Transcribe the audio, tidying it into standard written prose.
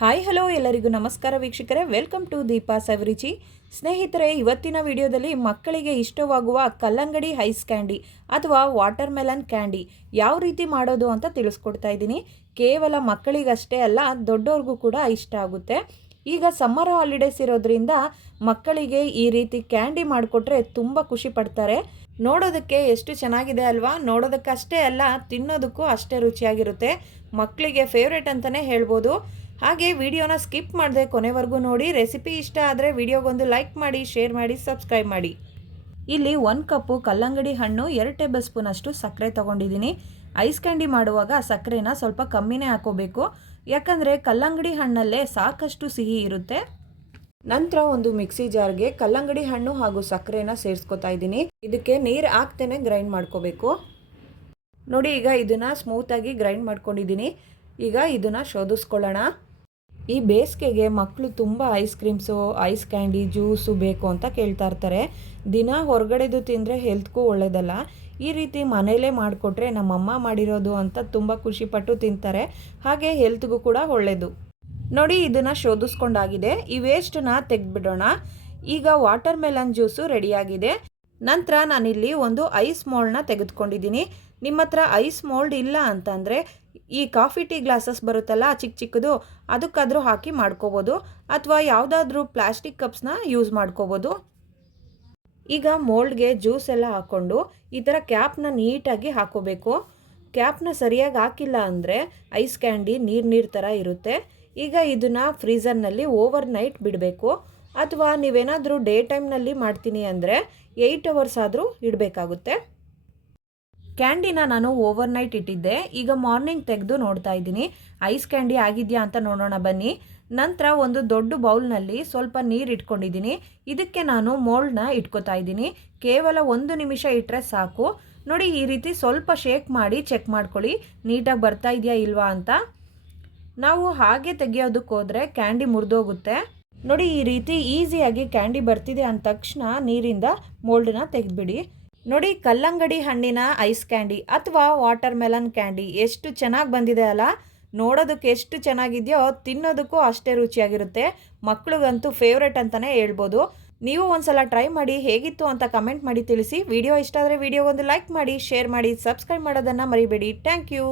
Hi hello ಎಲ್ಲರಿಗೂ ನಮಸ್ಕಾರ ವೀಕ್ಷಕರೇ, ವೆಲ್ಕಮ್ ಟು ದೀಪಾ ಸವಿರುಚಿ. ಸ್ನೇಹಿತರೆ, ಇವತ್ತಿನ ವಿಡಿಯೋದಲ್ಲಿ ಮಕ್ಕಳಿಗೆ ಇಷ್ಟವಾಗುವ ಕಲ್ಲಂಗಡಿ ಐಸ್ ಕ್ಯಾಂಡಿ ಅಥವಾ ವಾಟರ್ ಮೆಲನ್ ಕ್ಯಾಂಡಿ ಯಾವ ರೀತಿ ಮಾಡೋದು ಅಂತ ತಿಳಿಸ್ಕೊಡ್ತಾ ಇದ್ದೀನಿ. ಕೇವಲ ಮಕ್ಕಳಿಗಷ್ಟೇ ಅಲ್ಲ, ದೊಡ್ಡವ್ರಿಗೂ ಕೂಡ ಇಷ್ಟ ಆಗುತ್ತೆ. ಈಗ ಸಮ್ಮರ್ ಹಾಲಿಡೇಸ್ ಇರೋದ್ರಿಂದ ಮಕ್ಕಳಿಗೆ ಈ ರೀತಿ ಕ್ಯಾಂಡಿ ಮಾಡಿಕೊಟ್ರೆ ತುಂಬ ಖುಷಿ ಪಡ್ತಾರೆ. ನೋಡೋದಕ್ಕೆ ಎಷ್ಟು ಚೆನ್ನಾಗಿದೆ ಅಲ್ವಾ? ನೋಡೋದಕ್ಕಷ್ಟೇ ಅಲ್ಲ, ತಿನ್ನೋದಕ್ಕೂ ಅಷ್ಟೇ ರುಚಿಯಾಗಿರುತ್ತೆ. ಮಕ್ಕಳಿಗೆ ಫೇವ್ರೇಟ್ ಅಂತಲೇ ಹೇಳ್ಬೋದು. ಹಾಗೆ ವಿಡಿಯೋನ ಸ್ಕಿಪ್ ಮಾಡದೆ ಕೊನೆವರೆಗೂ ನೋಡಿ. ರೆಸಿಪಿ ಇಷ್ಟ ಆದರೆ ವಿಡಿಯೋಗೊಂದು ಲೈಕ್ ಮಾಡಿ, ಶೇರ್ ಮಾಡಿ, ಸಬ್ಸ್ಕ್ರೈಬ್ ಮಾಡಿ. ಇಲ್ಲಿ 1 ಕಪ್ಪು ಕಲ್ಲಂಗಡಿ ಹಣ್ಣು, 2 ಟೇಬಲ್ ಸ್ಪೂನ್ ಅಷ್ಟು ಸಕ್ಕರೆ ತೊಗೊಂಡಿದ್ದೀನಿ. ಐಸ್ ಕ್ಯಾಂಡಿ ಮಾಡುವಾಗ ಸಕ್ಕರೆನ ಸ್ವಲ್ಪ ಕಮ್ಮಿನೇ ಹಾಕೋಬೇಕು, ಯಾಕಂದರೆ ಕಲ್ಲಂಗಡಿ ಹಣ್ಣಲ್ಲೇ ಸಾಕಷ್ಟು ಸಿಹಿ ಇರುತ್ತೆ. ನಂತರ ಒಂದು ಮಿಕ್ಸಿ ಜಾರ್ಗೆ ಕಲ್ಲಂಗಡಿ ಹಣ್ಣು ಹಾಗೂ ಸಕ್ಕರೆನ ಸೇರಿಸ್ಕೊತಾ ಇದ್ದೀನಿ. ಇದಕ್ಕೆ ನೀರು ಹಾಕ್ತೇನೆ ಗ್ರೈಂಡ್ ಮಾಡ್ಕೋಬೇಕು. ನೋಡಿ, ಈಗ ಇದನ್ನು ಸ್ಮೂತಾಗಿ ಗ್ರೈಂಡ್ ಮಾಡ್ಕೊಂಡಿದ್ದೀನಿ. ಈಗ ಇದನ್ನು ಶೋಧಿಸ್ಕೊಳ್ಳೋಣ. ಈ ಬೇಸಿಗೆಗೆ ಮಕ್ಕಳು ತುಂಬ ice creams, ice candy, juice ಬೇಕು ಅಂತ ಕೇಳ್ತಾ ಇರ್ತಾರೆ. ದಿನ ಹೊರಗಡೆದು ತಿಂದರೆ ಹೆಲ್ತ್ಗೂ ಒಳ್ಳೆಯದಲ್ಲ. ಈ ರೀತಿ ಮನೇಲೇ ಮಾಡಿಕೊಟ್ರೆ ನಮ್ಮಮ್ಮ ಮಾಡಿರೋದು ಅಂತ ತುಂಬ ಖುಷಿಪಟ್ಟು ತಿಂತಾರೆ. ಹಾಗೆ ಹೆಲ್ತ್ಗೂ ಕೂಡ ಒಳ್ಳೆಯದು. ನೋಡಿ, ಇದನ್ನು ಶೋಧಿಸ್ಕೊಂಡಾಗಿದೆ. ಈ ವೇಸ್ಟನ್ನ ತೆಗೆದ್ಬಿಡೋಣ. ಈಗ ವಾಟರ್ ಮೆಲನ್ ಜ್ಯೂಸು ರೆಡಿಯಾಗಿದೆ. ನಂತರ ನಾನಿಲ್ಲಿ ಒಂದು ಐಸ್ ಮೋಲ್ಡ್ನ ತೆಗೆದುಕೊಂಡಿದ್ದೀನಿ. ನಿಮ್ಮ ಹತ್ರ ಐಸ್ ಮೋಲ್ಡ್ ಇಲ್ಲ ಅಂತಂದರೆ ಈ ಕಾಫಿ ಟೀ ಗ್ಲಾಸಸ್ ಬರುತ್ತಲ್ಲ ಚಿಕ್ಕ ಚಿಕ್ಕದು, ಅದಕ್ಕಾದರೂ ಹಾಕಿ ಮಾಡ್ಕೋಬೋದು, ಅಥವಾ ಯಾವುದಾದ್ರೂ ಪ್ಲಾಸ್ಟಿಕ್ ಕಪ್ಸ್ನ ಯೂಸ್ ಮಾಡ್ಕೋಬೋದು. ಈಗ ಮೋಲ್ಡ್ಗೆ ಜ್ಯೂಸ್ ಎಲ್ಲ ಹಾಕ್ಕೊಂಡು ಈ ಥರ ಕ್ಯಾಪ್ನ ನೀಟಾಗಿ ಹಾಕೋಬೇಕು. ಕ್ಯಾಪ್ನ ಸರಿಯಾಗಿ ಹಾಕಿಲ್ಲ ಅಂದರೆ ಐಸ್ ಕ್ಯಾಂಡಿ ನೀರು ಥರ ಇರುತ್ತೆ. ಈಗ ಇದನ್ನು ಫ್ರೀಝರ್ನಲ್ಲಿ ಓವರ್ ನೈಟ್ ಬಿಡಬೇಕು, ಅಥವಾ ನೀವೇನಾದರೂ ಡೇ ಟೈಮ್ನಲ್ಲಿ ಮಾಡ್ತೀನಿ ಅಂದರೆ 8 ಅವರ್ಸ್ ಆದರೂ ಇಡಬೇಕಾಗುತ್ತೆ. ಕ್ಯಾಂಡಿನ ನಾನು ಓವರ್ ನೈಟ್ ಇಟ್ಟಿದ್ದೆ. ಈಗ ಮಾರ್ನಿಂಗ್ ತೆಗೆದು ನೋಡ್ತಾ ಇದ್ದೀನಿ ಐಸ್ ಕ್ಯಾಂಡಿ ಆಗಿದೆಯಾ ಅಂತ ನೋಡೋಣ ಬನ್ನಿ. ನಂತರ ಒಂದು ದೊಡ್ಡ ಬೌಲ್ನಲ್ಲಿ ಸ್ವಲ್ಪ ನೀರು ಇಟ್ಕೊಂಡಿದ್ದೀನಿ. ಇದಕ್ಕೆ ನಾನು ಮೋಲ್ಡ್ನ ಇಟ್ಕೋತಾ ಇದ್ದೀನಿ. ಕೇವಲ 1 ನಿಮಿಷ ಇಟ್ಟರೆ ಸಾಕು. ನೋಡಿ, ಈ ರೀತಿ ಸ್ವಲ್ಪ ಶೇಕ್ ಮಾಡಿ ಚೆಕ್ ಮಾಡ್ಕೊಳ್ಳಿ ನೀಟಾಗಿ ಬರ್ತಾ ಇದೆಯಾ ಇಲ್ವಾ ಅಂತ. ನಾವು ಹಾಗೆ ತೆಗಿಯೋದಕ್ಕೆ ಹೋದರೆ ಕ್ಯಾಂಡಿ ಮುರಿದೋಗುತ್ತೆ. ನೋಡಿ, ಈ ರೀತಿ ಈಸಿಯಾಗಿ ಕ್ಯಾಂಡಿ ಬರ್ತಿದೆ ಅಂದ ತಕ್ಷಣ ನೀರಿಂದ ಮೋಲ್ಡನ್ನ ತೆಗೆದುಬಿಡಿ. ನೋಡಿ, ಕಲ್ಲಂಗಡಿ ಹಣ್ಣಿನ ಐಸ್ ಕ್ಯಾಂಡಿ ಅಥವಾ ವಾಟರ್ ಮೆಲನ್ ಕ್ಯಾಂಡಿ ಎಷ್ಟು ಚೆನ್ನಾಗಿ ಬಂದಿದೆ ಅಲ್ಲ? ನೋಡೋದಕ್ಕೆ ಎಷ್ಟು ಚೆನ್ನಾಗಿದೆಯೋ ತಿನ್ನೋದಕ್ಕೂ ಅಷ್ಟೇ ರುಚಿಯಾಗಿರುತ್ತೆ. ಮಕ್ಕಳಿಗಂತೂ ಫೇವ್ರೇಟ್ ಅಂತಲೇ ಹೇಳ್ಬೋದು. ನೀವು ಒಂದ್ಸಲ ಟ್ರೈ ಮಾಡಿ, ಹೇಗಿತ್ತು ಅಂತ ಕಮೆಂಟ್ ಮಾಡಿ ತಿಳಿಸಿ. ವಿಡಿಯೋ ಇಷ್ಟ ಆದರೆ ವಿಡಿಯೋಗೊಂದು ಲೈಕ್ ಮಾಡಿ, ಶೇರ್ ಮಾಡಿ, ಸಬ್ಸ್ಕ್ರೈಬ್ ಮಾಡೋದನ್ನು ಮರಿಬೇಡಿ. Thank you.